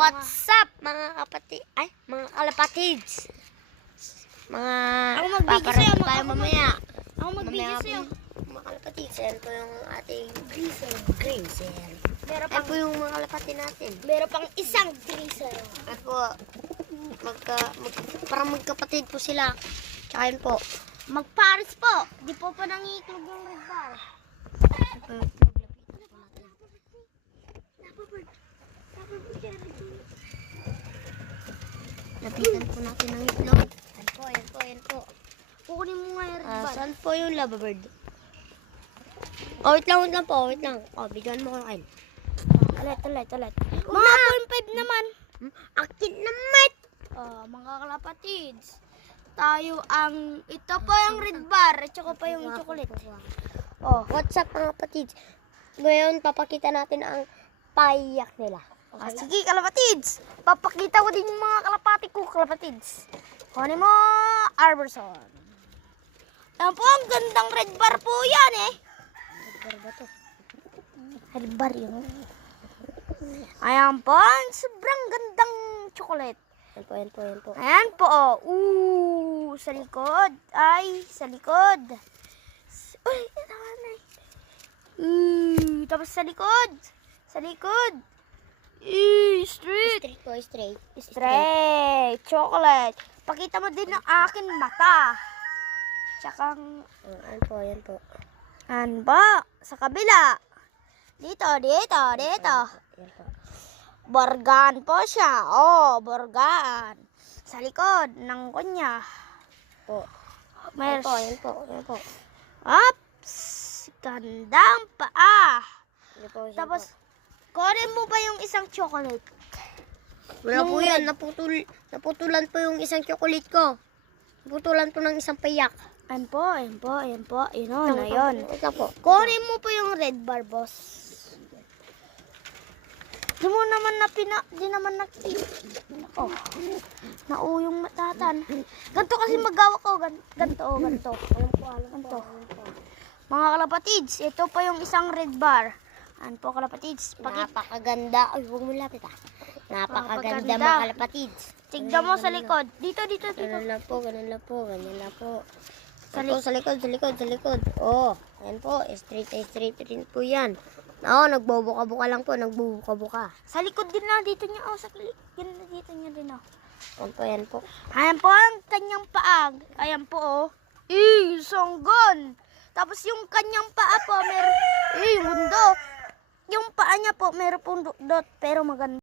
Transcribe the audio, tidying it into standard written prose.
What's up mga kapatid? Ay, mga kalapatids. Mga Ako mag-video sa'yo, tayo mamaya. Ako mag-video Mamaya sa'yo. mga kalapatids, yan po yung ating greaser. Meron Yan pang, po yung mga kalapati natin. meron pang isang greaser. At po, parang magkapatid po sila. Tsaka yun po. Mag-Paris po. Di po pa nangiklog yung red bar. Lapitan po natin ng itlog. Yan po. Kukunin mo nga yung red bar. Saan po yung lovebird? Oh, wait lang po. Oh, bigyan mo ko kain. Ulit. Mga 0.5 naman. Akit naman! Mga kalapatids. Ito po yung red bar. At saka pa yung chocolate. Oh, what's up mga kapatids? Ngayon, papakita natin ang payak nila. Sige, kalapatids. Papakita ko din yung mga kalapati ko, kalapatids. Kunin mo, Arborson. Ayan po, ang gandang red bar po yan eh. Red bar ba to? Red bar yun. Ayan po, ang sobrang gandang chocolate. Yan po. Ayan po, sa likod. Sa likod. Uy, tapos sa likod. Straight. Straight. Chocolate. Pakita mo din ang akin mata. Tsaka, Yan po. ano ba? Sa kabila. Dito. Yan po. Borgaan po siya. Borgaan. Sa likod ng kunya. Po. Yan Yan po. Ops! Gandang paa. Yan po. Tapos, kunin mo pa yung isang chocolate. Wala po yan. Naputulan po yung isang chocolate ko. Naputulan po ng isang payak. Ayan po. Yun o, yun. Ito po. Kunin mo pa yung red bar, boss. Di naman nauyong matatan. Ganto kasi magawa ko. Ganto. Mga kalapatids, ito pa yung isang red bar. Ano po kalapatids? Napakaganda. Ay, huwag mo lapit ah. Napakaganda mga kalapatids. Tignan mo sa likod. Dito. Ganun lang po. Ganyan lang po. Sa likod. Oh, ayan po. Straight rin po yan. Nagbubuka-buka lang po. Sa likod din na. Dito niya. Sa likod. Dito niya din. Ayan po. Ayan po ang kanyang paag. Ayan po. Songgon. Tapos yung kanyang paa po, mundo. Yung paa niya po, meron pong dot, pero maganda.